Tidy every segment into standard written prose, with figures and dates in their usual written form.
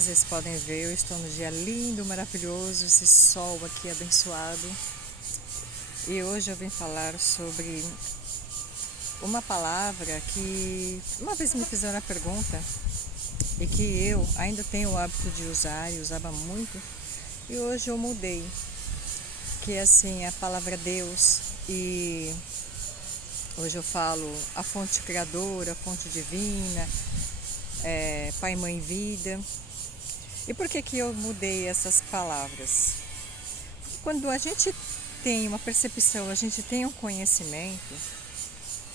vocês podem ver, eu estou no dia lindo, maravilhoso, esse sol aqui abençoado. E hoje eu vim falar sobre uma palavra que uma vez me fizeram a pergunta e que eu ainda tenho o hábito de usar e usava muito, e hoje eu mudei, que é assim, a palavra Deus. E hoje eu falo a fonte criadora, a fonte divina, Pai, Mãe, Vida. E por que eu mudei essas palavras? Quando a gente tem uma percepção, a gente tem um conhecimento,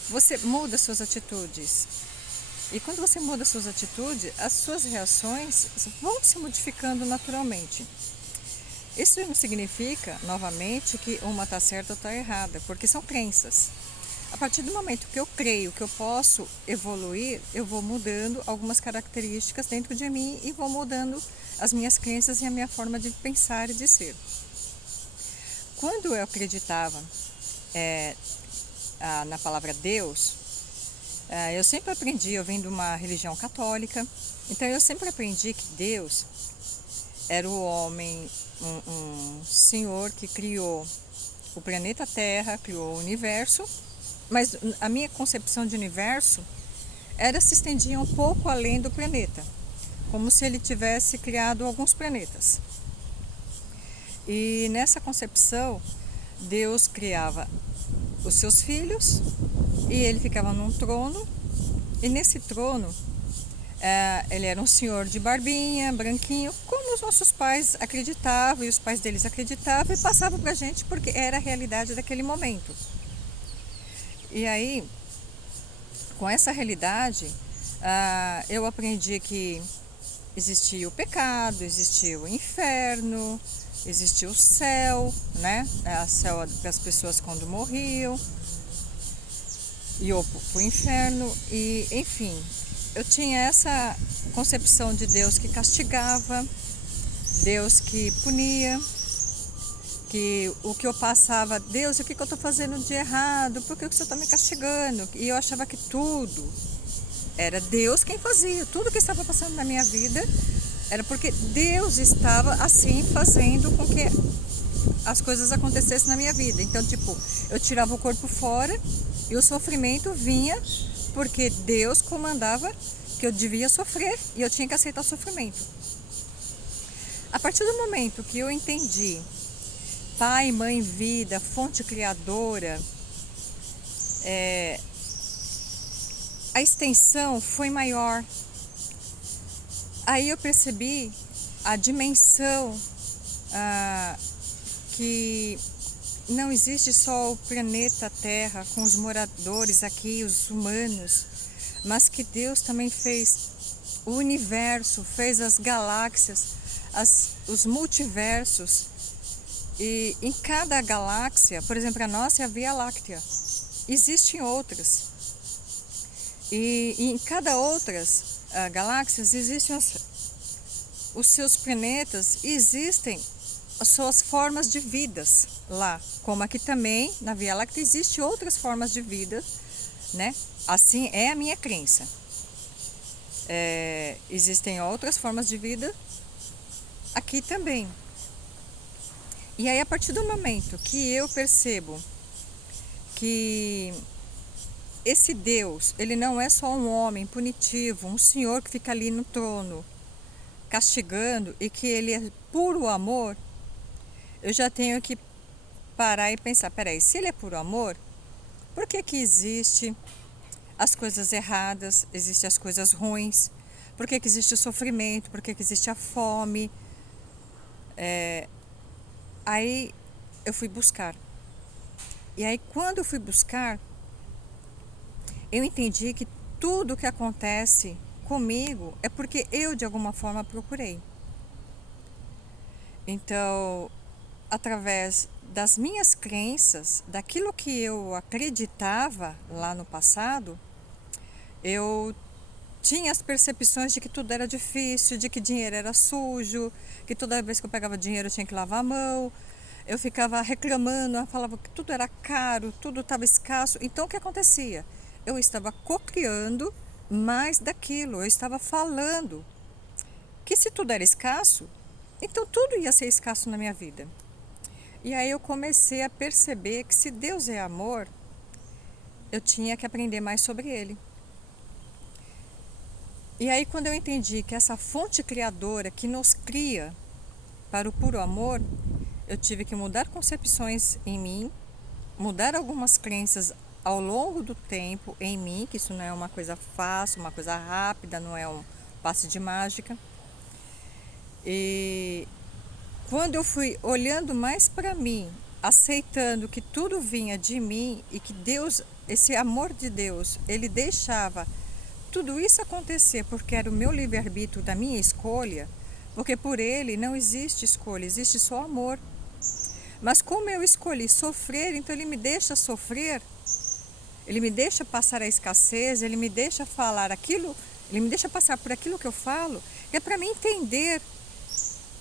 você muda suas atitudes. E quando você muda suas atitudes, as suas reações vão se modificando naturalmente. Isso não significa, novamente, que uma está certa ou está errada, porque são crenças. A partir do momento que eu creio que eu posso evoluir, eu vou mudando algumas características dentro de mim e vou mudando as minhas crenças e a minha forma de pensar e de ser. Quando eu acreditava na palavra Deus, eu sempre aprendi, eu venho de uma religião católica, então eu sempre aprendi que Deus era o homem, um senhor que criou o planeta Terra, criou o universo. Mas a minha concepção de universo se estendia um pouco além do planeta, como se ele tivesse criado alguns planetas. E nessa concepção, Deus criava os seus filhos e ele ficava num trono, e nesse trono ele era um senhor de barbinha, branquinho, como os nossos pais acreditavam e os pais deles acreditavam, e passava pra gente porque era a realidade daquele momento. E aí, com essa realidade, eu aprendi que existia o pecado, existia o inferno, existia o céu, né? O céu das pessoas quando morriam, e o inferno, e enfim, eu tinha essa concepção de Deus que castigava, Deus que punia, que o que eu passava, Deus, o que eu estou fazendo de errado? Por que o Senhor está me castigando? E eu achava que tudo era Deus quem fazia, tudo que estava passando na minha vida era porque Deus estava assim fazendo com que as coisas acontecessem na minha vida. Então, eu tirava o corpo fora e o sofrimento vinha porque Deus comandava que eu devia sofrer e eu tinha que aceitar o sofrimento. A partir do momento que eu entendi Pai, Mãe, Vida, fonte criadora, a extensão foi maior. Aí eu percebi a dimensão que não existe só o planeta Terra com os moradores aqui, os humanos, mas que Deus também fez o universo, fez as galáxias, os multiversos. E em cada galáxia, por exemplo, a nossa é a Via Láctea, existem outras. E em cada outras galáxias existem os seus planetas e existem as suas formas de vidas lá. Como aqui também, na Via Láctea, existem outras formas de vida, né? Assim é a minha crença. Existem outras formas de vida aqui também. E aí, a partir do momento que eu percebo que esse Deus, ele não é só um homem punitivo, um senhor que fica ali no trono, castigando, e que ele é puro amor, eu já tenho que parar e pensar, peraí, se ele é puro amor, por que existe as coisas erradas, existem as coisas ruins? Por que existe o sofrimento? Por que existe a fome? Aí eu fui buscar. E aí quando eu fui buscar, eu entendi que tudo que acontece comigo é porque eu de alguma forma procurei. Então, através das minhas crenças, daquilo que eu acreditava lá no passado, eu tinha as percepções de que tudo era difícil, de que dinheiro era sujo, que toda vez que eu pegava dinheiro eu tinha que lavar a mão. Eu ficava reclamando, eu falava que tudo era caro, tudo estava escasso. Então o que acontecia? Eu estava cocriando mais daquilo, eu estava falando que se tudo era escasso, então tudo ia ser escasso na minha vida. E aí eu comecei a perceber que se Deus é amor, eu tinha que aprender mais sobre Ele. E aí quando eu entendi que essa fonte criadora que nos cria para o puro amor, eu tive que mudar concepções em mim, mudar algumas crenças ao longo do tempo em mim, que isso não é uma coisa fácil, uma coisa rápida, não é um passe de mágica. E quando eu fui olhando mais para mim, aceitando que tudo vinha de mim e que Deus, esse amor de Deus, ele deixava tudo isso acontecer porque era o meu livre-arbítrio da minha escolha, porque por ele não existe escolha, existe só amor. Mas como eu escolhi sofrer, então ele me deixa sofrer, ele me deixa passar a escassez, ele me deixa falar aquilo, ele me deixa passar por aquilo que eu falo, que é para mim entender,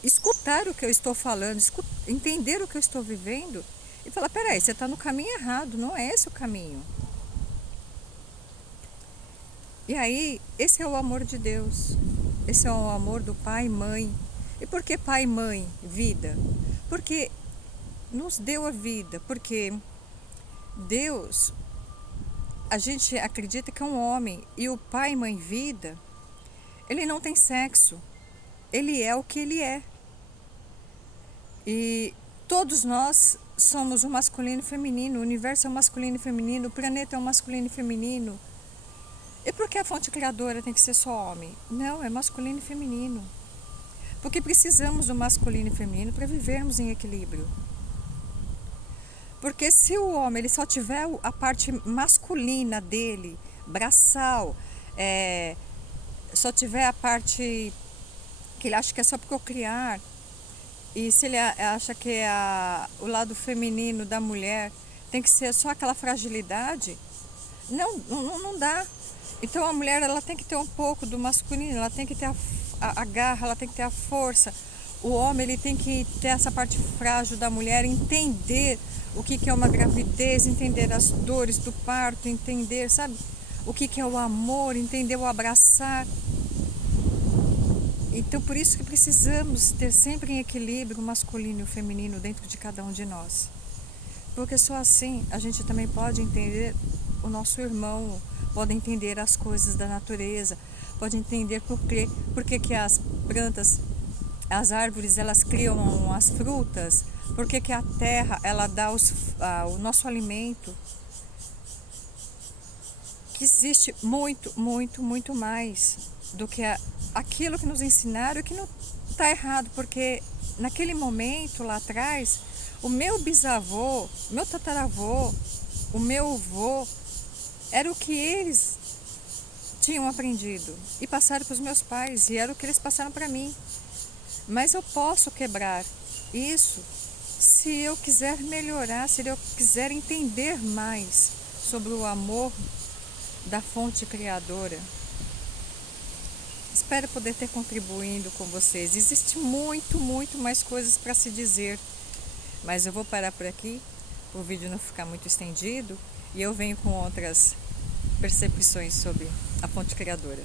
escutar o que eu estou falando, entender o que eu estou vivendo e falar, peraí, você está no caminho errado, não é esse o caminho. E aí, esse é o amor de Deus, esse é o amor do pai e mãe. E por que pai e mãe? Vida. Porque nos deu a vida, porque Deus, a gente acredita que é um homem, e o pai e mãe vida, ele não tem sexo, ele é o que ele é. E todos nós somos o masculino e feminino, o universo é o masculino e feminino, o planeta é o masculino e feminino. E por que a fonte criadora tem que ser só homem? Não, é masculino e feminino. Porque precisamos do masculino e feminino para vivermos em equilíbrio. Porque se o homem ele só tiver a parte masculina dele, braçal, só tiver a parte que ele acha que é só procriar, e se ele acha que o lado feminino da mulher tem que ser só aquela fragilidade, não dá. Então a mulher ela tem que ter um pouco do masculino, ela tem que ter a garra, ela tem que ter a força. O homem ele tem que ter essa parte frágil da mulher, entender o que é uma gravidez, entender as dores do parto, entender, sabe, o que é o amor, entender o abraçar. Então por isso que precisamos ter sempre em equilíbrio o masculino e o feminino dentro de cada um de nós. Porque só assim a gente também pode entender o nosso irmão, pode entender as coisas da natureza, pode entender por que as plantas, as árvores, elas criam as frutas, por que a terra, ela dá o nosso alimento. Que existe muito, muito, muito mais do que aquilo que nos ensinaram e que não está errado, porque naquele momento lá atrás, o meu bisavô, meu tataravô, o meu avô, era o que eles tinham aprendido e passaram para os meus pais, e era o que eles passaram para mim. Mas eu posso quebrar isso se eu quiser melhorar, se eu quiser entender mais sobre o amor da fonte criadora. Espero poder ter contribuído com vocês. Existe muito, muito mais coisas para se dizer, mas eu vou parar por aqui, o vídeo não ficar muito estendido, e eu venho com outras percepções sobre a fonte criadora.